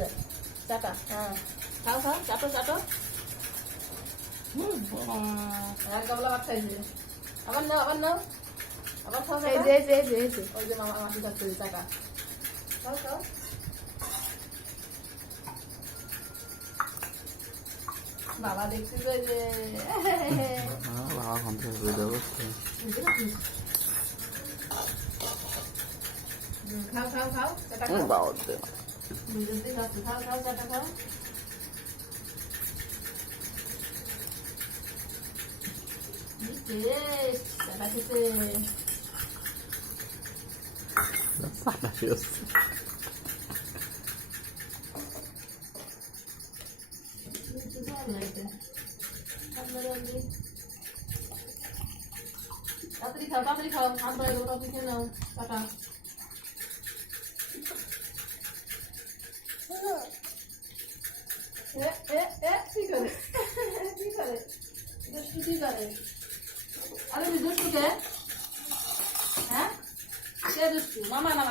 দেবে চাটা, হ্যাঁ খাও খাও, চাটো চাটো। এক গামলা ভাত খাইছে, আবার নাও আবার নাও, আবার খাও। এই যে এই যে এই যে এই যে ওই যে মামা মাসি খাচ্ছে চাটা, খাও খাও। বাবা দেখছি তো যে বাবা খান থেকে হয়ে যাবো। খাও খাও খাও চাটা খাও। বাবা দে খাও খাও চাটা খাও। চাটা খেতে সাদা ফেস তাড়াতাড়ি খাও তাড়াতাড়ি খাও, হাত ধরে ওটা পিছিয়ে নাও টাটা। কি করে কি করে দুষ্টু কি করে? আরে দুষ্টু কে? হ্যাঁ কে দুষ্টু? মামা না